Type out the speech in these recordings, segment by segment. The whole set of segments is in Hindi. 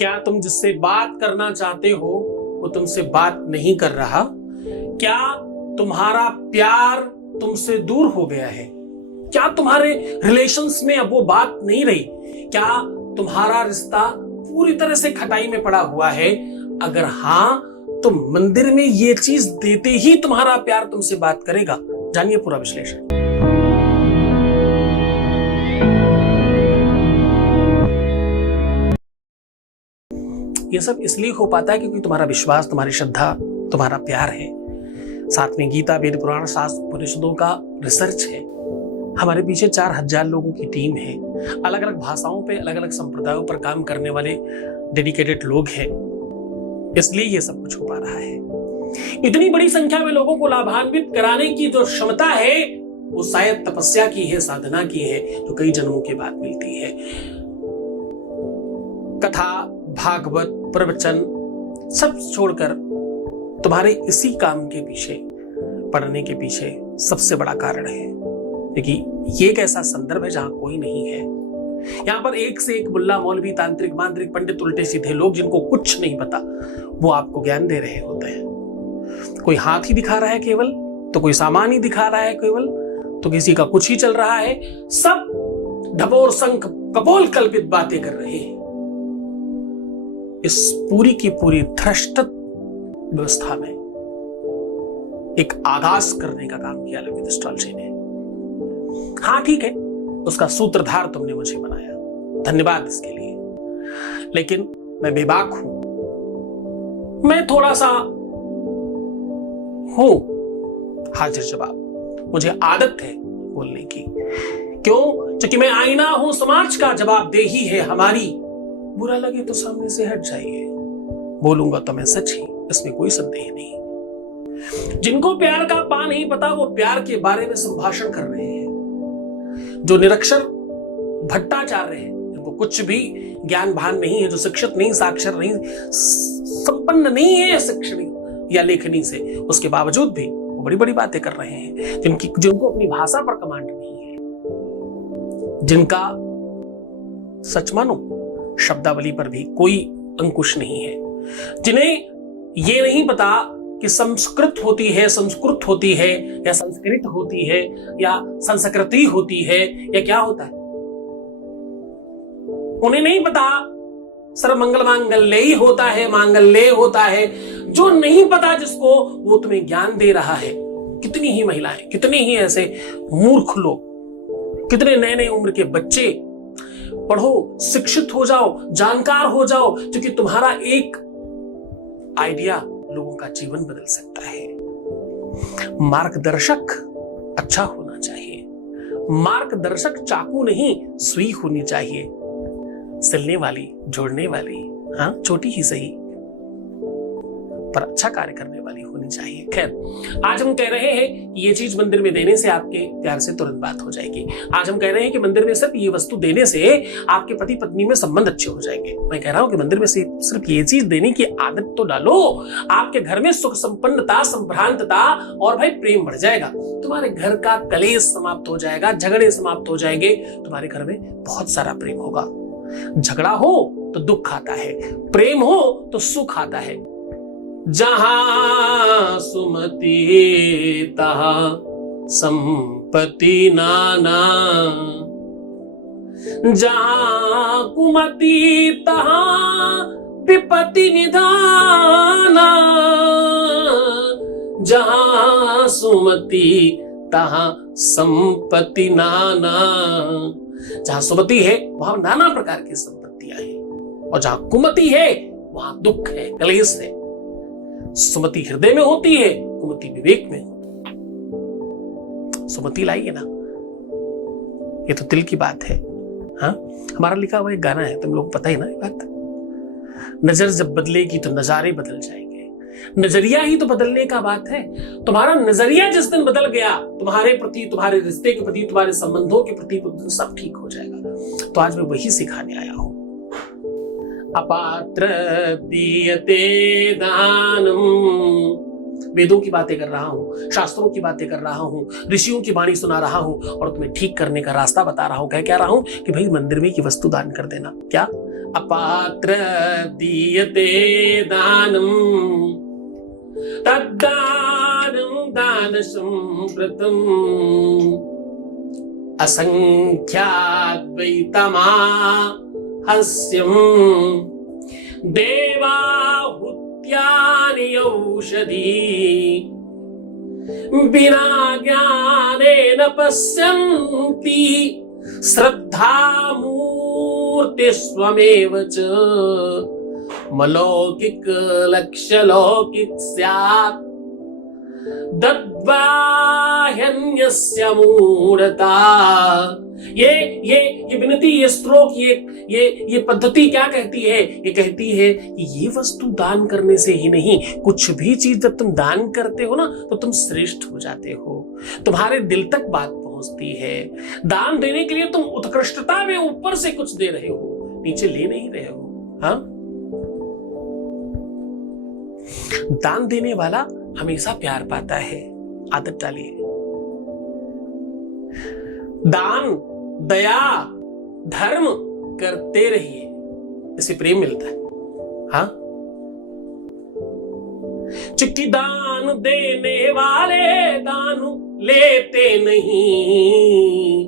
क्या तुम जिससे बात करना चाहते हो वो तुमसे बात नहीं कर रहा? क्या तुम्हारा प्यार तुमसे दूर हो गया है? क्या तुम्हारे रिलेशंस में अब वो बात नहीं रही? क्या तुम्हारा रिश्ता पूरी तरह से खटाई में पड़ा हुआ है? अगर हाँ, तो मंदिर में ये चीज देते ही तुम्हारा प्यार तुमसे बात करेगा। जानिए पूरा विश्लेषण। ये सब इसलिए हो पाता है क्योंकि तुम्हारा विश्वास, तुम्हारी श्रद्धा, तुम्हारा प्यार है। साथ में गीता, वेद, पुराण, शास्त्र, उपनिषदों का रिसर्च है। हमारे पीछे 4000 लोगों की टीम है। अलग अलग भाषाओं पे, अलग अलग संप्रदायों पर काम करने वाले डेडिकेटेड लोग हैं। इसलिए ये सब कुछ हो पा रहा है। इतनी बड़ी संख्या में लोगों को लाभान्वित कराने की जो क्षमता है वो शायद तपस्या की है, साधना की है, जो कई जन्मों के बाद मिलती है। कथा, भागवत, प्रवचन सब छोड़कर तुम्हारे इसी काम के पीछे, पढ़ने के पीछे सबसे बड़ा कारण है। क्योंकि ये एक ऐसा संदर्भ है जहां कोई नहीं है। यहां पर एक से एक मुल्ला, मौलवी, तांत्रिक, मांत्रिक, पंडित, उल्टे सीधे लोग जिनको कुछ नहीं पता, वो आपको ज्ञान दे रहे होते हैं। कोई हाथ ही दिखा रहा है केवल, तो कोई सामान ही दिखा रहा है केवल, तो किसी का कुछ ही चल रहा है। सब ढबोर संख कपोल कल्पित बातें कर रहे हैं। इस पूरी की पूरी भ्रष्ट व्यवस्था में एक आगाज करने का काम किया ललित एस्ट्रोलॉजी ने। हाँ ठीक है, उसका सूत्रधार तुमने मुझे बनाया, धन्यवाद इसके लिए। लेकिन मैं बेबाक हूं, मैं थोड़ा सा हूं हाजिर जवाब। मुझे आदत है बोलने की। क्यों? क्योंकि मैं आईना हूं समाज का, जवाबदेही है हमारी। बुरा लगे तो सामने से हट जाइए। बोलूंगा तो मैं सच ही, इसमें कोई संदेह नहीं। जिनको प्यार का पा नहीं पता वो प्यार के बारे में संभाषण कर रहे हैं। जो निरक्षर भट्टाचार्य हैं, जिनको कुछ भी ज्ञान भान नहीं है, जो शिक्षित नहीं, साक्षर नहीं, संपन्न नहीं है शिक्षण या लेखनी से, उसके बावजूद भी वो बड़ी बड़ी बातें कर रहे हैं। जिनको अपनी भाषा पर कमांड नहीं है, जिनका सच मानो शब्दावली पर भी कोई अंकुश नहीं है, जिन्हें ये नहीं पता कि संस्कृत होती है, संस्कृत होती है, या संस्कृत होती है, या संस्कृति होती है, या क्या होता है, उन्हें नहीं पता सर्वमंगल मांगल्य ही होता है, मांगल्य होता है। जो नहीं पता जिसको, वो तुम्हें ज्ञान दे रहा है। कितनी ही महिलाएं, कितने ही ऐसे मूर्ख लोग, कितने नए नए उम्र के बच्चे। पढ़ो, शिक्षित हो जाओ, जानकार हो जाओ, क्योंकि तुम्हारा एक आइडिया लोगों का जीवन बदल सकता है। मार्गदर्शक अच्छा होना चाहिए। मार्गदर्शक चाकू नहीं, सुई होनी चाहिए, सिलने वाली, जोड़ने वाली, हाँ छोटी ही सही, पर अच्छा कार्य करने वाली होनी चाहिए। खैर, आज हम कह रहे हैं कि ये चीज मंदिर में देने से आपके प्यार से तुरंत बात हो जाएगी। आज हम कह रहे हैं कि मंदिर में सिर्फ ये वस्तु देने से आपके पति पत्नी में संबंध अच्छे हो जाएंगे। मैं कह रहा हूं कि मंदिर में सिर्फ ये चीज देने की आदत तो डालो, आपके घर में सुख संपन्नता, संभ्रांतता और भाई प्रेम बढ़ जाएगा। तुम्हारे घर का कलेश समाप्त हो जाएगा, झगड़े समाप्त हो जाएंगे, तुम्हारे घर में बहुत सारा प्रेम होगा। झगड़ा हो तो दुख आता है, प्रेम हो तो सुख आता है। जहां सुमति तहां संपत्ति नाना, जहां कुमति तहां विपत्ति निधाना, जहां सुमति तहां संपत्ति नाना। जहां सुमति है वहां नाना प्रकार की संपत्तियां हैं, और जहां कुमति है वहां दुख है, क्लेश है। सुमति हृदय में होती है, कुमति विवेक में होती है। सुमति लाइए ना, ये तो दिल की बात है। हाँ, हमारा लिखा हुआ एक गाना है, तुम लोग पता ही ना ये बात। नजर जब बदलेगी तो नजारे बदल जाएंगे। नजरिया ही तो बदलने का बात है। तुम्हारा नजरिया जिस दिन बदल गया, तुम्हारे प्रति, तुम्हारे रिश्ते के प्रति, तुम्हारे संबंधों के प्रति, सब ठीक हो जाएगा। तो आज मैं वही सिखाने आया हूं। अपात्र दीयते दानम, वेदों की बातें कर रहा हूं, शास्त्रों की बातें कर रहा हूं, ऋषियों की वाणी सुना रहा हूं, और तुम्हें ठीक करने का रास्ता बता रहा हूं। क्या रहा हूं कि भाई मंदिर में की वस्तु दान कर देना। क्या अपात्र दीयते दानम् तद्दानं दानसंप्रतम् असंख्याद्वैतमाहास्यम् देवाहुत्यानि औषधी बिना ज्ञानेन पश्यन्ति श्रद्धामूर्ति स्वमेव च मलौकिक लक्ष्य लौकिक स्यात् दद्बाह्यन्यस्य मूढ़ता। ये विनती, ये श्लोक, ये पद्धति क्या कहती है? ये कहती है कि ये वस्तु दान करने से ही नहीं, कुछ भी चीज जब तुम दान करते हो ना तो तुम श्रेष्ठ हो जाते हो, तुम्हारे दिल तक बात पहुंचती है। दान देने के लिए तुम उत्कृष्टता में ऊपर से कुछ दे रहे हो, नीचे ले नहीं रहे हो। हाँ, दान देने वाला हमेशा प्यार पाता है। आदत डालिए, दान दया धर्म करते रहिए, इससे प्रेम मिलता है। हाँ, चिट्ठी दान देने वाले दान लेते नहीं।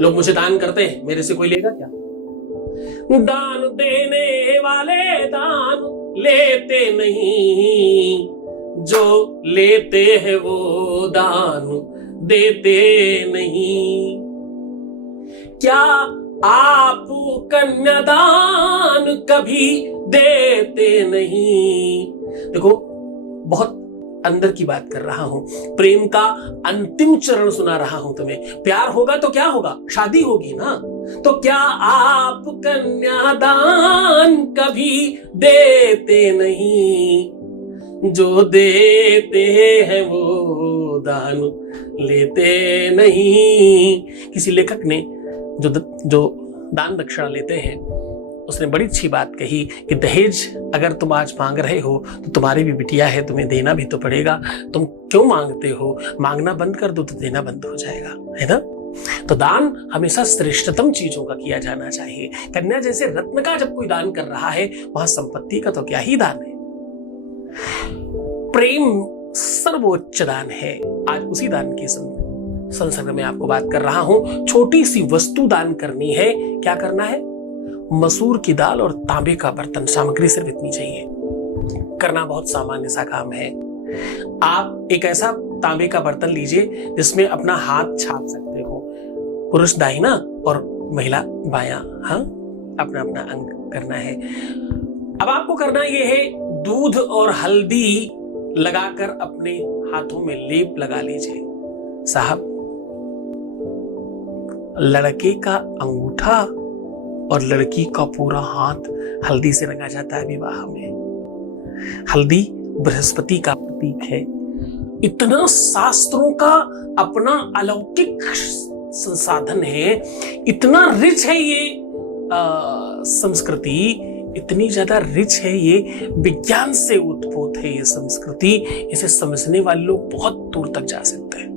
लोग मुझे दान करते हैं, मेरे से कोई लेगा क्या? दान देने वाले दान लेते नहीं, जो लेते हैं वो दान देते नहीं। क्या आप कन्यादान कभी देते नहीं? देखो, बहुत अंदर की बात कर रहा हूं, प्रेम का अंतिम चरण सुना रहा हूं तुम्हें। प्यार होगा तो क्या होगा? शादी होगी ना। तो क्या आप कन्यादान कभी देते नहीं? जो देते हैं वो दान लेते नहीं। किसी लेखक ने जो दान दक्षिणा लेते हैं, उसने बड़ी अच्छी बात कही कि दहेज अगर तुम आज मांग रहे हो तो तुम्हारी भी बिटिया है, तुम्हें देना भी तो पड़ेगा। तुम क्यों मांगते हो? मांगना बंद कर दो तो देना बंद हो जाएगा, है ना? तो दान हमेशा श्रेष्ठतम चीजों का किया जाना चाहिए। कन्या जैसे रत्न का जब कोई दान कर रहा है, वहां संपत्ति का तो क्या ही दान है। प्रेम सर्वोच्च दान है। आज उसी दान के संसर्ग में आपको बात कर रहा हूं। छोटी सी वस्तु दान करनी है। क्या करना है? मसूर की दाल और तांबे का बर्तन, सामग्री सिर्फ इतनी चाहिए। करना बहुत सामान्य सा काम है। आप एक ऐसा तांबे का बर्तन लीजिए जिसमें अपना हाथ छाप सकते हो, पुरुष दाहिना और महिला बायां। हाँ, अपना अपना अंग करना है। अब आपको करना यह है, दूध और हल्दी लगाकर अपने हाथों में लेप लगा लीजिए। साहब, लड़के का अंगूठा और लड़की का पूरा हाथ हल्दी से रंगा जाता है विवाह में। हल्दी बृहस्पति का प्रतीक है। इतना शास्त्रों का अपना अलौकिक संसाधन है, इतना रिच है ये संस्कृति, इतनी ज्यादा रिच है ये, विज्ञान से उत्पन्न है ये संस्कृति। इसे समझने वाले लोग बहुत दूर तक जा सकते हैं।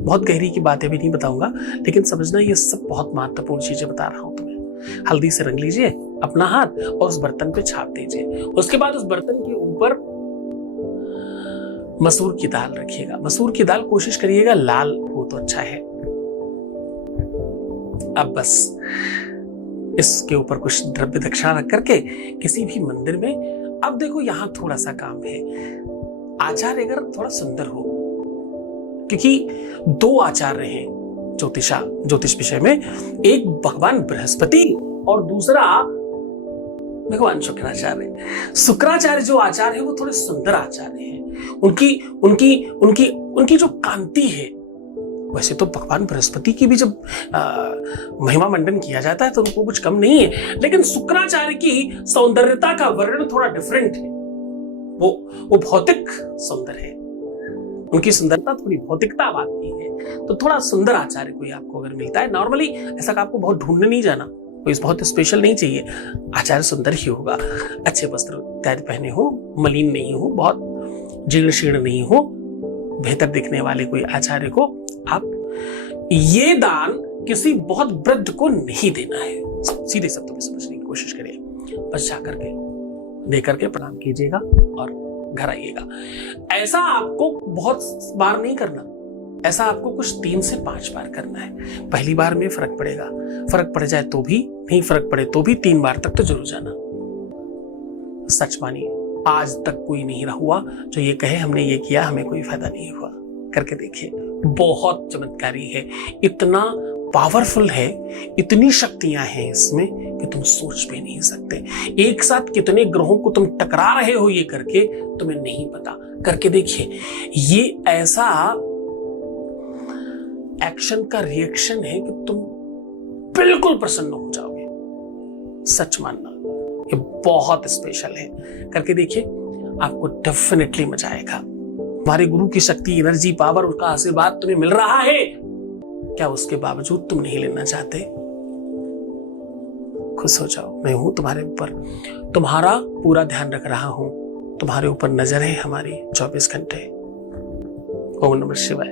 बहुत गहरी की बातें भी नहीं बताऊंगा, लेकिन समझना ये सब बहुत महत्वपूर्ण चीजें बता रहा हूं तुम्हें। हल्दी से रंग लीजिए अपना हाथ और उस बर्तन पे छाप दीजिए। उसके बाद उस बर्तन के ऊपर मसूर की दाल रखिएगा। मसूर की दाल कोशिश करिएगा लाल हो तो अच्छा है। अब बस इसके ऊपर कुछ द्रव्य दक्षिणा रख करके किसी भी मंदिर में, अब देखो यहां थोड़ा सा काम है। आचार्य अगर थोड़ा सुंदर हो, क्योंकि दो आचार्य हैं ज्योतिष विषय में, एक भगवान बृहस्पति और दूसरा भगवान शुक्राचार्य। शुक्राचार्य जो आचार्य है वो थोड़े सुंदर आचार्य हैं। उनकी जो कांति है, वैसे तो भगवान बृहस्पति की भी जब महिमा मंडन किया जाता है तो उनको कुछ कम नहीं है, लेकिन शुक्राचार्य की सौंदर्यता का वर्णन थोड़ा डिफरेंट है। वो भौतिक सौंदर्य है, उनकी सुंदरता थोड़ी भौतिकता बात की है। तो थोड़ा सुंदर आचार्य कोई आपको अगर मिलता है, नॉर्मली ऐसा आपको बहुत ढूंढने नहीं जाना, कोई बहुत स्पेशल नहीं चाहिए, आचार्य सुंदर ही होगा, अच्छे वस्त्र इत्यादि पहने हो, मलिन नहीं हो, बहुत जीर्ण शीर्ण नहीं हो, बेहतर दिखने वाले कोई आचार्य को आप। ये दान किसी बहुत वृद्ध को नहीं देना है। सीधे शब्दों में समझने की कोशिश करिए। बस जा करके दे करके प्रणाम कीजिएगा और घर आइएगा। ऐसा आपको बहुत बार नहीं करना, ऐसा आपको कुछ 3 से 5 बार करना है। पहली बार में फर्क पड़ेगा, फर्क पड़ जाए तो भी, नहीं फर्क पड़े तो भी 3 बार तक तो जरूर जाना। सच मानिए, आज तक कोई नहीं रहा हुआ जो ये कहे हमने ये किया हमें कोई फायदा नहीं हुआ। करके देखिए, बहुत चमत्कारी है, इतना पावरफुल है, इतनी शक्तियां हैं इसमें कि तुम सोच भी नहीं सकते। एक साथ कितने ग्रहों को तुम टकरा रहे हो ये करके तुम्हें नहीं पता। करके देखिए, ये ऐसा एक्शन का रिएक्शन है कि तुम बिल्कुल प्रसन्न हो जाओगे। सच मानना, ये बहुत स्पेशल है। करके देखिए, आपको डेफिनेटली मजा आएगा। हमारे गुरु की शक्ति, एनर्जी, पावर, उसका आशीर्वाद तुम्हें मिल रहा है, क्या उसके बावजूद तुम नहीं लेना चाहते? खुश हो जाओ, मैं हूं तुम्हारे ऊपर, तुम्हारा पूरा ध्यान रख रहा हूं, तुम्हारे ऊपर नजर है हमारी 24 घंटे। ओम नमः शिवाय।